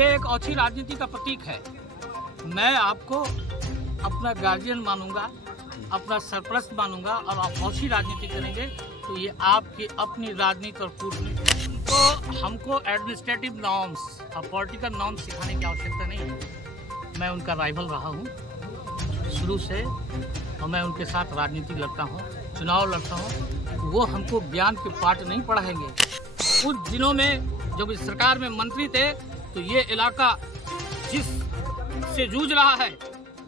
ये एक अच्छी राजनीति का प्रतीक है। मैं आपको अपना गार्जियन मानूंगा, अपना सरपरस्त मानूंगा, और आप अच्छी राजनीति करेंगे तो ये आपकी अपनी राजनीति और कूटनीति। तो हमको एडमिनिस्ट्रेटिव नॉर्म्स और पॉलिटिकल नॉर्म्स सिखाने की आवश्यकता नहीं है। मैं उनका राइवल रहा हूँ शुरू से, और मैं उनके साथ राजनीति लड़ता हूँ, चुनाव लड़ता हूँ। वो हमको ज्ञान के पाठ नहीं पढ़ाएंगे। उस दिनों में जब इस सरकार में मंत्री थे तो ये इलाका जिस से जूझ रहा है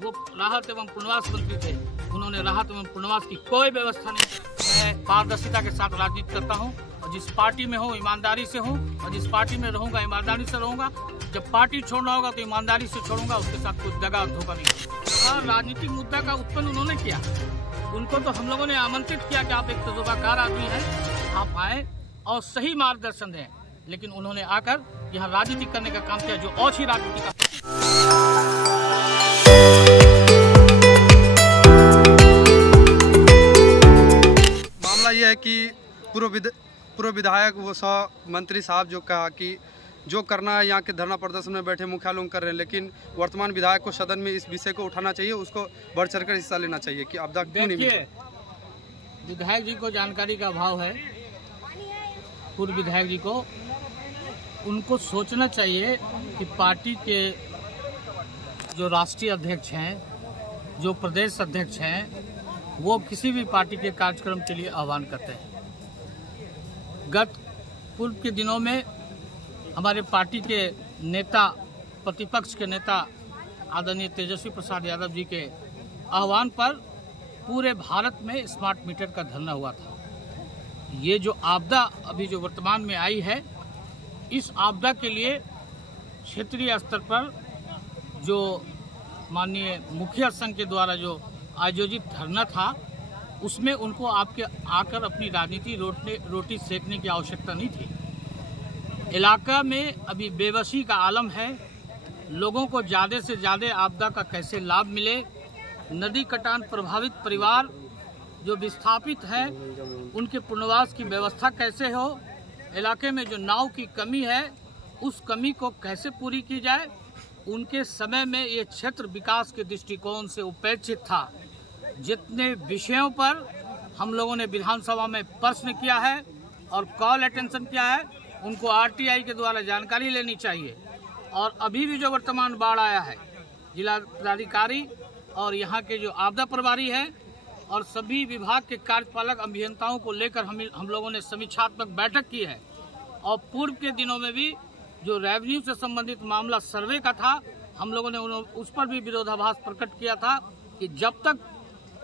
वो राहत एवं पुनर्वास मंत्री थे। उन्होंने राहत एवं पुनर्वास की कोई व्यवस्था नहीं की। मैं पारदर्शिता के साथ राजनीति करता हूँ, और जिस पार्टी में हूँ ईमानदारी से हूँ, और जिस पार्टी में रहूँगा ईमानदारी से रहूँगा। जब पार्टी छोड़ना होगा तो ईमानदारी से छोड़ूंगा, उसके साथ कोई दगा धोखा नहीं करूँगा। राजनीतिक मुद्दा का उत्पन्न उन्होंने किया, उनको तो हम लोगों ने आमंत्रित किया कि आप एक तजुर्बाकार आदमी हैं, आप आए और सही मार्गदर्शन दें। लेकिन उन्होंने आकर यहाँ राजनीति करने का काम किया, जो अच्छी राजनीति का। मामला यह है कि पूर्व विधायक वो मंत्री साहब जो कहा कि जो करना है यहाँ के धरना प्रदर्शन में बैठे मुखिया लोग कर रहे हैं, लेकिन वर्तमान विधायक को सदन में इस विषय को उठाना चाहिए, उसको बढ़ चढ़कर हिस्सा लेना चाहिए कि आपदा क्यों नहीं मिली। विधायक जी को जानकारी का अभाव है। पूर्व विधायक जी को उनको सोचना चाहिए कि पार्टी के जो राष्ट्रीय अध्यक्ष हैं, जो प्रदेश अध्यक्ष हैं, वो किसी भी पार्टी के कार्यक्रम के लिए आह्वान करते हैं। पूर्व के दिनों में हमारे पार्टी के नेता, प्रतिपक्ष के नेता आदरणीय तेजस्वी प्रसाद यादव जी के आह्वान पर पूरे भारत में स्मार्ट मीटर का धरना हुआ था। ये जो आपदा अभी जो वर्तमान में आई है, इस आपदा के लिए क्षेत्रीय स्तर पर जो माननीय मुखिया संघ के द्वारा जो आयोजित धरना था, उसमें उनको आकर अपनी राजनीति रोटी सेकने की आवश्यकता नहीं थी। इलाका में अभी बेबसी का आलम है। लोगों को ज़्यादा से ज़्यादा आपदा का कैसे लाभ मिले, नदी कटान प्रभावित परिवार जो विस्थापित हैं उनके पुनर्वास की व्यवस्था कैसे हो, इलाके में जो नाव की कमी है उस कमी को कैसे पूरी की जाए। उनके समय में ये क्षेत्र विकास के दृष्टिकोण से उपेक्षित था। जितने विषयों पर हम लोगों ने विधानसभा में प्रश्न किया है और कॉल अटेंशन किया है, उनको आरटीआई के द्वारा जानकारी लेनी चाहिए। और अभी भी जो वर्तमान बाढ़ आया है, जिला पदाधिकारी और यहाँ के जो आपदा प्रभारी हैं और सभी विभाग के कार्यपालक अभियंताओं को लेकर हम लोगों ने समीक्षात्मक बैठक की है। और पूर्व के दिनों में भी जो रेवेन्यू से संबंधित मामला सर्वे का था, हम लोगों ने उस पर भी विरोधाभास प्रकट किया था कि जब तक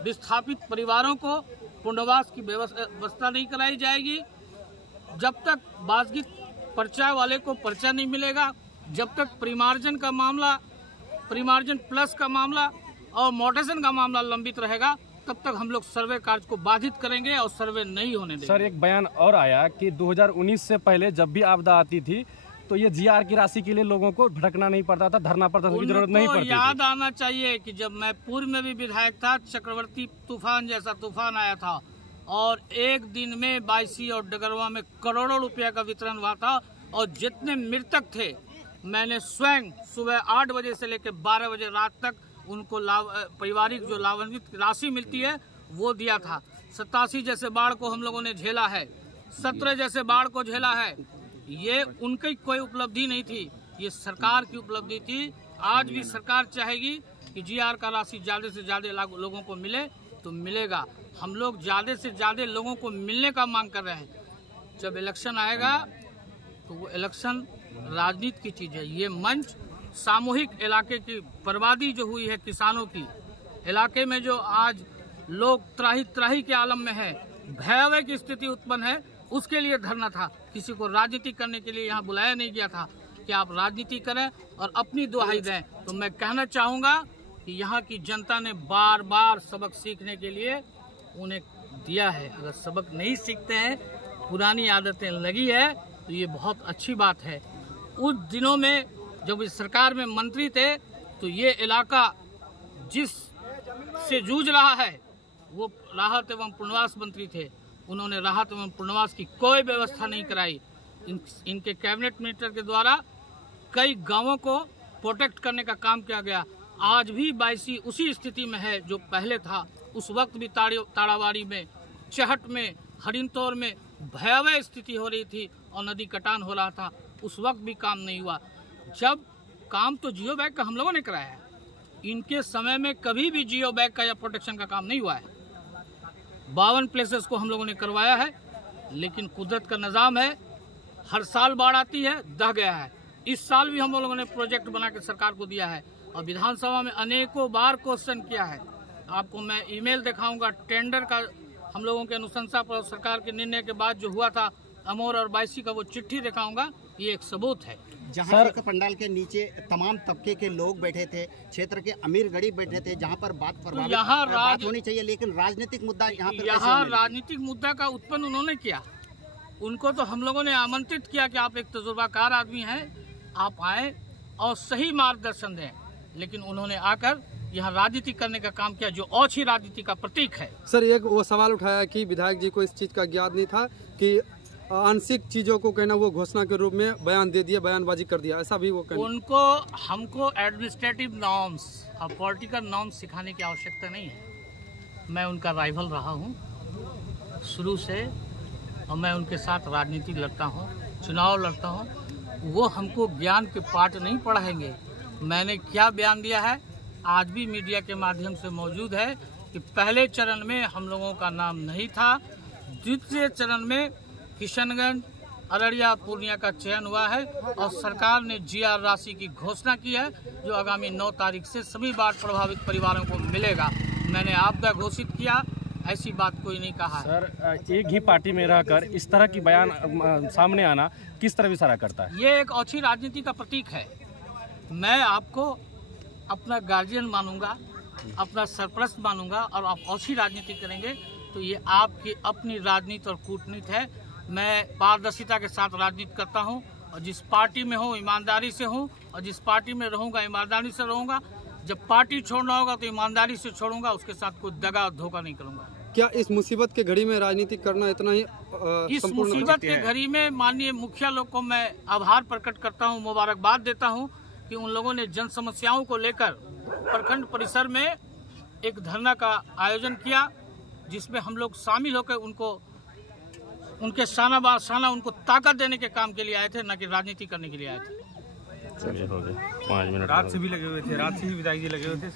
विस्थापित परिवारों को पुनर्वास की व्यवस्था नहीं कराई जाएगी, जब तक बासगित पर्चा वाले को पर्चा नहीं मिलेगा, जब तक परिमार्जन का मामला, परिमार्जन प्लस का मामला और मोटेशन का मामला लंबित रहेगा, तब तक हम लोग सर्वे कार्य को बाधित करेंगे और सर्वे नहीं होने देंगे। सर, एक बयान और आया कि 2019 से पहले जब भी आपदा आती थी तो ये जीआर की राशि के लिए लोगों को भटकना नहीं पड़ता था, धरना प्रदर्शन की जरूरत नहीं पड़ती। याद आना चाहिए कि जब मैं पूर्व में भी विधायक था, चक्रवर्ती तूफान जैसा तूफान आया था और एक दिन में बायसी और डगरवा में करोड़ों रुपया का वितरण हुआ था। और जितने मृतक थे, मैंने स्वयं सुबह 8 बजे से लेकर 12 बजे रात तक उनको पारिवारिक जो लाभान्वित राशि मिलती है वो दिया था। 87 जैसे बाढ़ को हम लोगों ने झेला है, 17 जैसे बाढ़ को झेला है। ये उनकी कोई उपलब्धि नहीं थी, ये सरकार की उपलब्धि थी। आज भी सरकार चाहेगी कि जीआर का राशि ज़्यादा से ज़्यादा लोगों को मिले तो मिलेगा। हम लोग ज़्यादा से ज़्यादा लोगों को मिलने का मांग कर रहे हैं। जब इलेक्शन आएगा तो वो इलेक्शन राजनीति की चीज़ है। ये मंच सामूहिक इलाके की बर्बादी जो हुई है किसानों की, इलाके में जो आज लोग त्राही के आलम में है, भयावह की स्थिति उत्पन्न है, उसके लिए धरना था। किसी को राजनीति करने के लिए यहाँ बुलाया नहीं गया था कि आप राजनीति करें और अपनी दुहाई दें। तो मैं कहना चाहूँगा कि यहाँ की जनता ने बार बार सबक सीखने के लिए उन्हें दिया है। अगर सबक नहीं सीखते हैं, पुरानी आदतें लगी है, तो ये बहुत अच्छी बात है। उस दिनों में जब इस सरकार में मंत्री थे तो ये इलाका जिस से जूझ रहा है वो राहत एवं पुनर्वास मंत्री थे। उन्होंने राहत एवं पुनर्वास की कोई व्यवस्था नहीं कराई। इनके कैबिनेट मिनिस्टर के द्वारा कई गांवों को प्रोटेक्ट करने का काम किया गया। आज भी बायसी उसी स्थिति में है जो पहले था। उस वक्त भी ताड़ावाड़ी में, चहट में, हरिनतौर में भयावह स्थिति हो रही थी और नदी कटान हो रहा था। उस वक्त भी काम नहीं हुआ। जब काम तो जियो बैग का हम लोगों ने कराया है, इनके समय में कभी भी जियो बैग का या प्रोटेक्शन का काम नहीं हुआ है। 52 प्लेसेस को हम लोगों ने करवाया है, लेकिन कुदरत का निज़ाम है, हर साल बाढ़ आती है, दह गया है। इस साल भी हम लोगों ने प्रोजेक्ट बना के सरकार को दिया है और विधानसभा में अनेकों बार क्वेश्चन किया है। आपको मैं ईमेल दिखाऊंगा, टेंडर का हम लोगों के अनुशंसा पर सरकार के निर्णय के बाद जो हुआ था अमोर और बायसी का वो चिट्ठी दिखाऊंगा, ये एक सबूत है। जहाँ एक पंडाल के नीचे तमाम तबके के लोग बैठे थे, क्षेत्र के अमीर गरीब बैठे थे, जहाँ पर बात होनी चाहिए, लेकिन राजनीतिक मुद्दा यहाँ राजनीतिक मुद्दा का उत्पन्न उन्होंने किया। उनको तो हम लोगों ने आमंत्रित किया कि आप एक तजुर्बाकार आदमी हैं, आप आए और सही मार्गदर्शन दें, लेकिन उन्होंने आकर यहाँ राजनीति करने का काम किया, जो ओछी राजनीति का प्रतीक है। सर, एक वो सवाल उठाया कि विधायक जी को इस चीज़ का ज्ञात नहीं था कि आंशिक चीजों को कहना वो घोषणा के रूप में बयान दे दिया, बयानबाजी कर दिया, ऐसा भी वो कहना। उनको हमको एडमिनिस्ट्रेटिव नॉर्म्स और पॉलिटिकल नॉर्म्स सिखाने की आवश्यकता नहीं है। मैं उनका राइवल रहा हूँ शुरू से और मैं उनके साथ राजनीति लड़ता हूँ, चुनाव लड़ता हूँ। वो हमको ज्ञान के पाठ नहीं पढ़ाएंगे। मैंने क्या बयान दिया है आज भी मीडिया के माध्यम से मौजूद है कि पहले चरण में हम लोगों का नाम नहीं था, द्वितीय चरण में किशनगंज, अररिया, पूर्णिया का चयन हुआ है और सरकार ने जीआर राशि की घोषणा की है, जो आगामी 9 तारीख से सभी बाढ़ प्रभावित परिवारों को मिलेगा। मैंने आपदा घोषित किया, ऐसी बात कोई नहीं कहा। सर, एक ही पार्टी में रहकर इस तरह की बयान सामने आना किस तरह इशारा करता है? ये एक अच्छी राजनीति का प्रतीक है। मैं आपको अपना गार्जियन मानूंगा, अपना सरपरस्त मानूंगा और आप अच्छी राजनीति करेंगे तो ये आपकी अपनी राजनीति और कूटनीति है। मैं पारदर्शिता के साथ राजनीति करता हूं और जिस पार्टी में हूं ईमानदारी से हूं और जिस पार्टी में रहूंगा ईमानदारी से रहूंगा। जब पार्टी छोड़ना होगा तो ईमानदारी से छोड़ूंगा, उसके साथ कोई दगा और धोखा नहीं करूंगा। क्या इस मुसीबत के घड़ी में राजनीति करना इतना ही इस मुसीबत के घड़ी में माननीय मुखिया लोग को मैं आभार प्रकट करता हूँ, मुबारकबाद देता हूँ कि उन लोगों ने जन समस्याओं को लेकर प्रखंड परिसर में एक धरना का आयोजन किया, जिसमें हम लोग शामिल होकर उनके शाना उनको ताकत देने के काम के लिए आए थे, न कि राजनीति करने के लिए आए थे। चलिए, हो गए 5 मिनट। रात से भी लगे हुए थे, रात से ही विधायक जी लगे हुए थे।